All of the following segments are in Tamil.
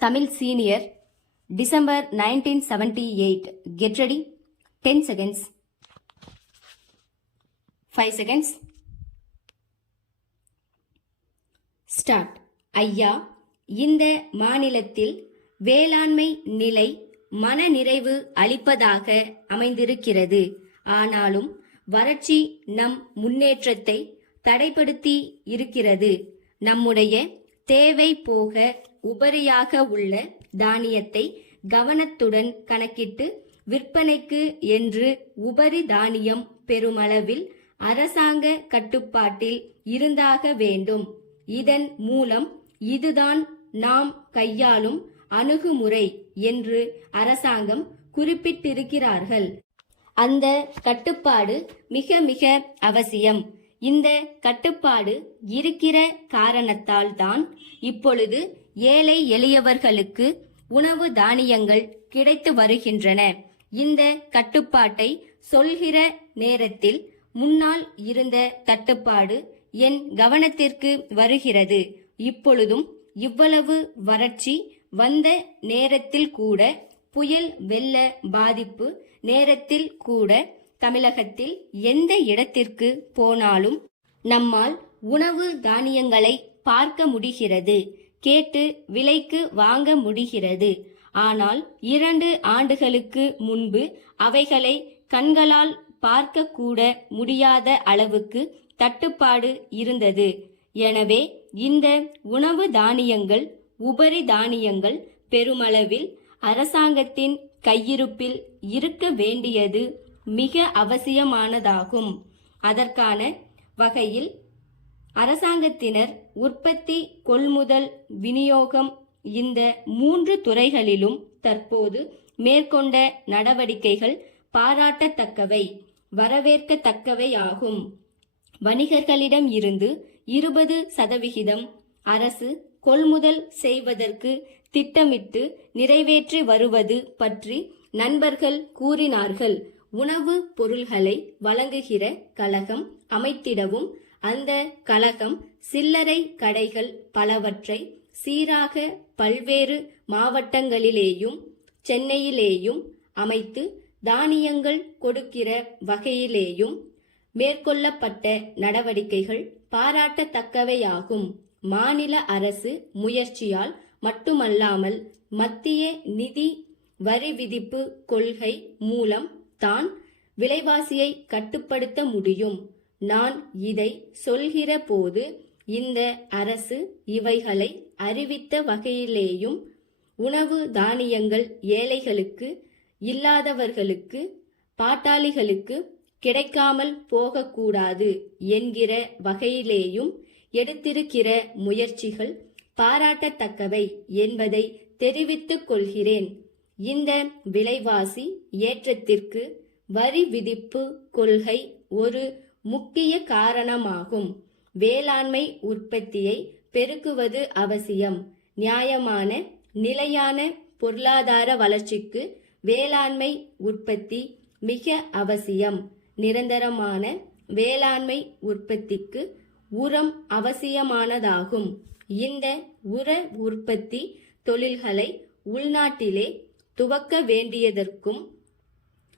Tamil Senior, December 1978. Get ready. 10 seconds. 5 seconds. Start. ஐயா, இந்த மாநிலத்தில் வேளாண்மை நிலை மனநிறைவு அளிப்பதாக அமைந்திருக்கிறது. ஆனாலும் வறட்சி நம் முன்னேற்றத்தை தடைப்படுத்தி இருக்கிறது. நம்முடைய தேவை போக உபரியாக உள்ள தானியத்தை கவனத்துடன் கணக்கிட்டு விற்பனைக்கு என்று உபரி தானியம் பெருமளவில் அரசாங்க கட்டுப்பாட்டில் இருந்தாக வேண்டும். இதன் மூலம் இதுதான் நாம் கையாளும் அணுகுமுறை என்று அரசாங்கம் குறிப்பிட்டிருக்கிறார்கள். அந்த கட்டுப்பாடு மிக மிக அவசியம். இந்த கட்டுப்பாடு இருக்கிற காரணத்தால் தான் இப்பொழுது ஏழை எளியவர்களுக்கு உணவு தானியங்கள் கிடைத்து வருகின்றன. இந்த கட்டுப்பாட்டை சொல்கிற நேரத்தில் முன்னால் இருந்த தட்டுப்பாடு என் கவனத்திற்கு வருகிறது. இப்பொழுதும் இவ்வளவு வறட்சி வந்த நேரத்தில் கூட, புயல் வெள்ள பாதிப்பு நேரத்தில் கூட தமிழகத்தில் எந்த இடத்திற்கு போனாலும் நம்மால் உணவு தானியங்களை பார்க்க முடிகிறது, கேட்டு விலைக்கு வாங்க முடிகிறது. ஆனால் 2 ஆண்டுகளுக்கு முன்பு அவைகளை கண்களால் பார்க்க கூட முடியாத அளவுக்கு தட்டுப்பாடு இருந்தது. எனவே இந்த உணவு தானியங்கள், உபரி தானியங்கள் பெருமளவில் அரசாங்கத்தின் கையிருப்பில் இருக்க வேண்டியது மிக அவசியமானதாகும். அதற்கான வகையில் அரசாங்கத்தினர் உற்பத்தி, கொள்முதல், விநியோகம் இந்த 3 துறைகளிலும் தற்போது மேற்கொண்ட நடவடிக்கைகள் பாராட்டத்தக்கவை, வரவேற்கத்தக்கவை ஆகும். வணிகர்களிடம் இருந்து 20% அரசு கொள்முதல் செய்வதற்கு திட்டமிட்டு நிறைவேற்றி வருவது பற்றி நண்பர்கள் கூறினார்கள். உணவு பொருள்களை வழங்குகிற கழகம் அமைத்திடவும், அந்த கழகம் சில்லறை கடைகள் பலவற்றை சீராக பல்வேறு மாவட்டங்களிலேயும் சென்னையிலேயும் அமைத்து தானியங்கள் கொடுக்கிற வகையிலேயும் மேற்கொள்ளப்பட்ட நடவடிக்கைகள் பாராட்டத்தக்கவையாகும். மாநில அரசு முயற்சியால் மட்டுமல்லாமல் மத்திய நிதி வரி விதிப்பு கொள்கை மூலம் தான் விலைவாசியை கட்டுப்படுத்த முடியும். நான் இதை சொல்கிற போது இந்த அரசு இவைகளை அறிவித்த வகையிலேயும் உணவு தானியங்கள் ஏழைகளுக்கு, இல்லாதவர்களுக்கு, பாட்டாளிகளுக்கு கிடைக்காமல் போகக்கூடாது என்கிற வகையிலேயும் எடுத்திருக்கிற முயற்சிகள் பாராட்டத்தக்கவை என்பதை தெரிவித்துக் கொள்கிறேன். இந்த விலைவாசி ஏற்றத்திற்கு வரி விதிப்பு கொள்கை ஒரு முக்கிய காரணமாகும். வேளாண்மை உற்பத்தியை பெருக்குவது அவசியம். நியாயமான நிலையான பொருளாதார வளர்ச்சிக்கு வேளாண்மை உற்பத்தி மிக அவசியம். நிரந்தரமான வேளாண்மை உற்பத்திக்கு உரம் அவசியமானதாகும். இந்த உர உற்பத்தி தொழில்களை உள்நாட்டிலே துவக்க வேண்டியதற்கும்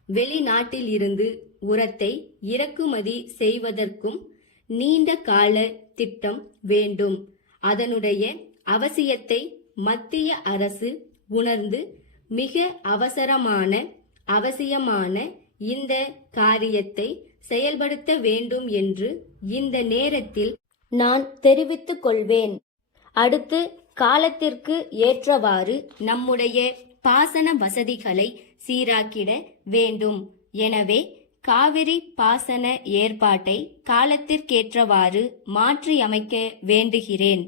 வெளிநாட்டில் இருந்து உரத்தை இறக்குமதி செய்வதற்கும் நீண்ட கால திட்டம் வேண்டும். அதனுடைய அவசியத்தை மத்திய அரசு உணர்ந்து மிக அவசியமான இந்த காரியத்தை செயல்படுத்த வேண்டும் என்று இந்த நேரத்தில் நான் தெரிவித்துக் கொள்வேன். அடுத்து காலத்திற்கு ஏற்றவாறு நம்முடைய பாசன வசதிகளை சீராக்கிட வேண்டும். எனவே காவிரி பாசன ஏற்பாட்டை காலத்திற்கேற்றவாறு மாற்றியமைக்க வேண்டுகிறேன்.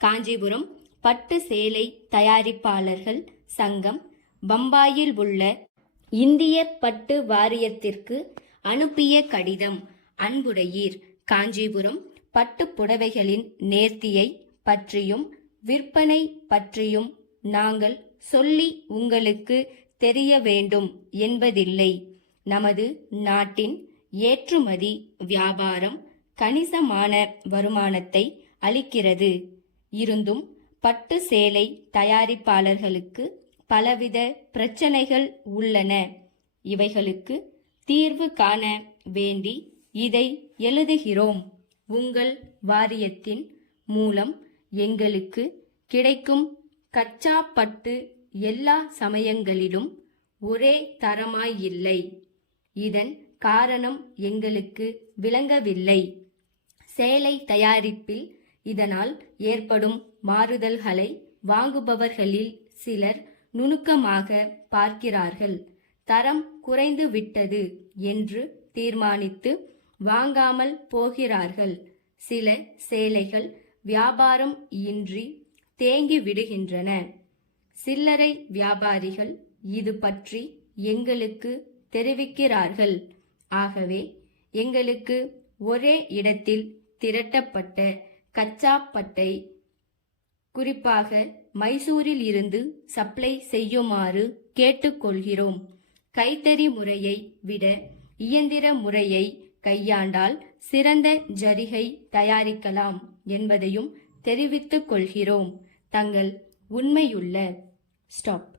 காஞ்சிபுரம் பட்டு சேலை தயாரிப்பாளர்கள் சங்கம் பம்பாயில் உள்ள இந்திய பட்டு வாரியத்திற்கு அனுப்பிய கடிதம். அன்புடையீர், காஞ்சிபுரம் பட்டு புடவைகளின் நேர்த்தியை பற்றியும் விற்பனை பற்றியும் நாங்கள் சொல்லி உங்களுக்கு தெரிய வேண்டும் என்பதில்லை. நமது நாட்டின் ஏற்றுமதி வியாபாரம் கணிசமான வருமானத்தை அளிக்கிறது. இருந்தும் பட்டு சேலை தயாரிப்பாளர்களுக்கு பலவித பிரச்சனைகள் உள்ளன. இவைகளுக்கு தீர்வு காண வேண்டி இதை எழுதுகிறோம். உங்கள் வாரியத்தின் மூலம் எங்களுக்கு கிடைக்கும் கச்சா பட்டு எல்லா சமயங்களிலும் ஒரே தரமாயில்லை. இதன் காரணம் எங்களுக்கு விளங்கவில்லை. சேலை தயாரிப்பில் இதனால் ஏற்படும் மாறுதல்களை வாங்குபவர்களில் சிலர் நுணுக்கமாக பார்க்கிறார்கள். தரம் குறைந்து விட்டது என்று தீர்மானித்து வாங்காமல் போகிறார்கள். சில சேலைகள் வியாபாரம் இன்றி தேங்கி விடுகின்றன. சில்லறை வியாபாரிகள் இது பற்றி எங்களுக்கு தெரிவிக்கிறார்கள். ஆகவே எங்களுக்கு ஒரே இடத்தில் திரட்டப்பட்ட கச்சா பட்டை குறிப்பாக மைசூரில் இருந்து சப்ளை செய்யுமாறு கேட்டுக்கொள்கிறோம். கைத்தறி முறையை விட இயந்திர முறையை கையாண்டால் சிறந்த ஜரிகை தயாரிக்கலாம் என்பதையும் தெரிவித்துக் கொள்கிறோம். தங்கள் உண்மையுள்ள ஸ்டாப்.